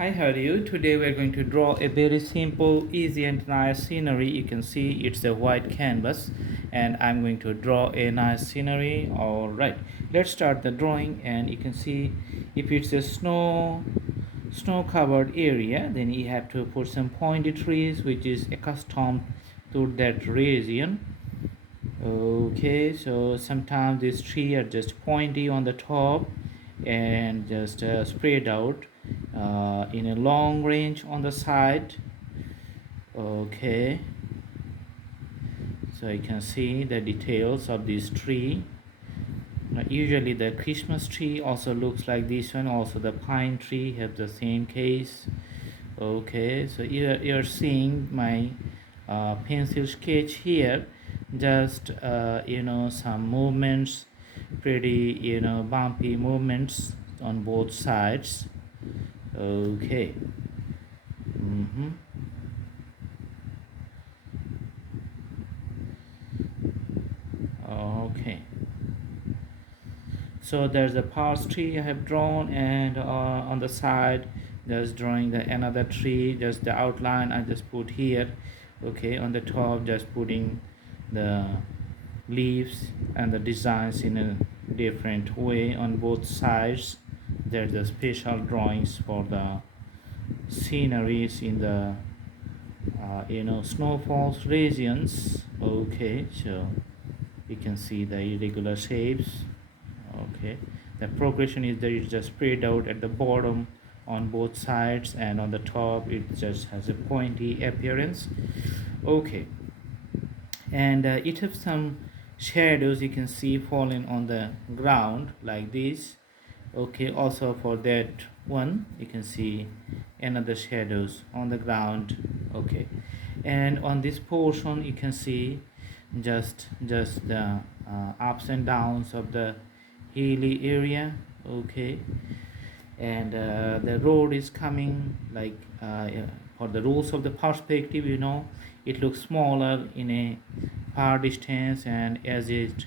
Hi, how are you? Today we are going to draw a very simple, easy and nice scenery. You can see it's a white canvas and I'm going to draw a nice scenery. Alright, let's start the drawing and you can see if it's a snow covered area, then you have to put some pointy trees which is accustomed to that region. Okay, so sometimes these trees are just pointy on the top and just spread out in a long range on the side. Okay, so you can see the details of this tree. Usually the Christmas tree also looks like this one. Also the pine tree have the same case. Okay, so you're seeing my pencil sketch here. Just some movements, pretty bumpy movements on both sides. Okay. Mm-hmm. Okay, so there's a parts tree I have drawn, and on the side just drawing the another tree, just the outline I just put here. Okay, on the top just putting the leaves and the designs in a different way on both sides. There's the special drawings for the sceneries in the snowfalls regions. Okay, so you can see the irregular shapes. Okay, the progression is that it's just spread out at the bottom on both sides, and on the top it just has a pointy appearance. Okay, and it has some shadows you can see falling on the ground like this. Okay, also for that one you can see another shadows on the ground. Okay, and on this portion you can see just the ups and downs of the hilly area. Okay, and the road is coming like for the rules of the perspective, it looks smaller in a far distance, and as it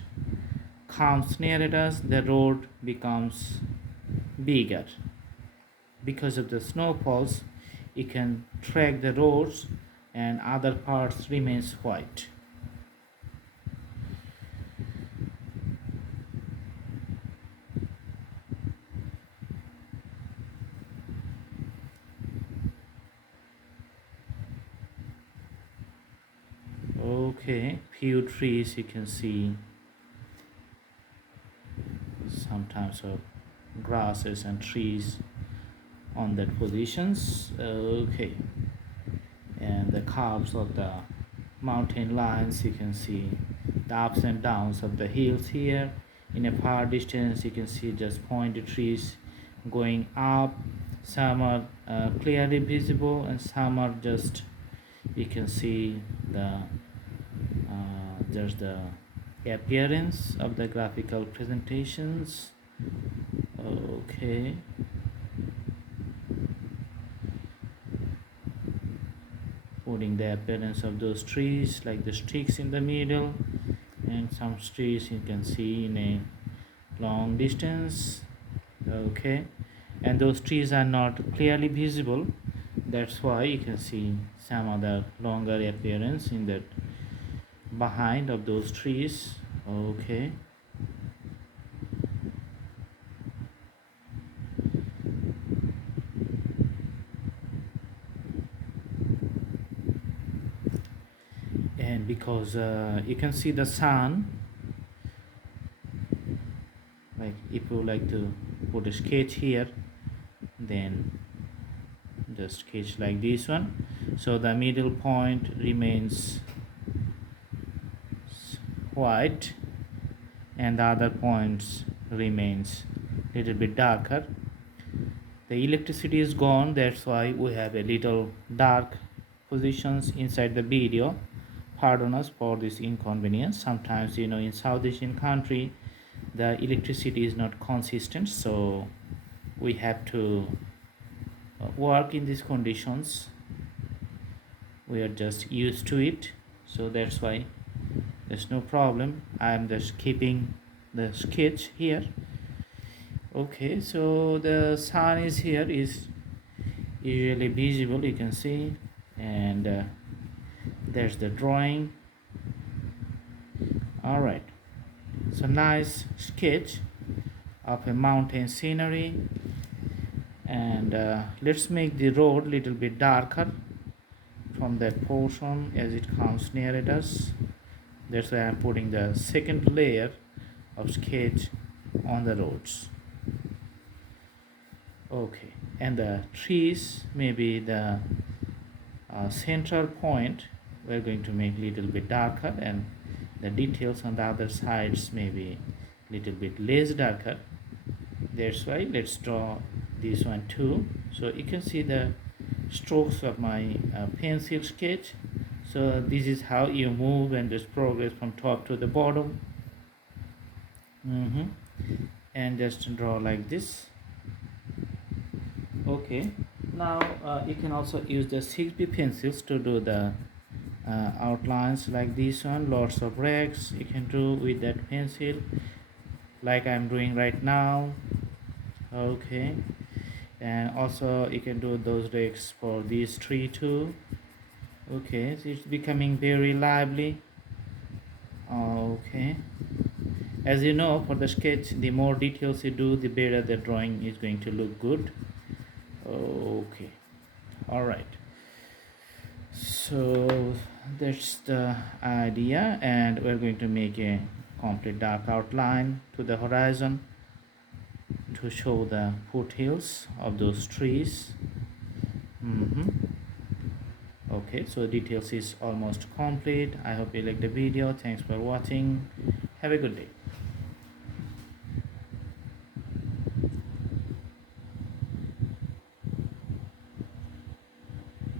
comes near at us the road becomes bigger. Because of the snowfalls you can track the roads and other parts remains white. Okay, few trees you can see, sometimes of grasses and trees on that positions. Okay, and the curves of the mountain lines you can see, the ups and downs of the hills here. In a far distance you can see just pointed trees going up. Some are clearly visible and some are just, you can see the there's the appearance of the graphical presentations. Okay, putting the appearance of those trees like the sticks in the middle, and some trees you can see in a long distance. Okay, and those trees are not clearly visible, that's why you can see some other longer appearance in that behind of those trees. Okay, and because you can see the sun, like if you like to put a sketch here, then just sketch like this one, so the middle point remains white and the other points remains little bit darker. The electricity is gone, that's why we have a little dark positions inside the video. Pardon us for this inconvenience. Sometimes in South Asian country the electricity is not consistent, so we have to work in these conditions. We are just used to it, so that's why there's no problem. I'm just keeping the sketch here. Okay, so the sun is here, is usually visible, you can see. And there's the drawing. All right, so nice sketch of a mountain scenery. And let's make the road little bit darker from that portion as it comes near at us. That's why I'm putting the second layer of sketch on the roads. Okay, and the trees, maybe the central point, we're going to make little bit darker, and the details on the other sides maybe little bit less darker. That's why let's draw this one too. So you can see the strokes of my pencil sketch. So this is how you move and just progress from top to the bottom. And just draw like this. Okay, now you can also use the 6B pencils to do the outlines like this one. Lots of rags you can do with that pencil, like I'm doing right now. Okay, and also you can do those rags for these three too. Okay, so it's becoming very lively. Okay, as you know, for the sketch, the more details you do, the better the drawing is going to look good. Okay, all right, so that's the idea, and we're going to make a complete dark outline to the horizon to show the foothills of those trees. Okay, so details is almost complete. I hope you liked the video. Thanks for watching. Have a good day.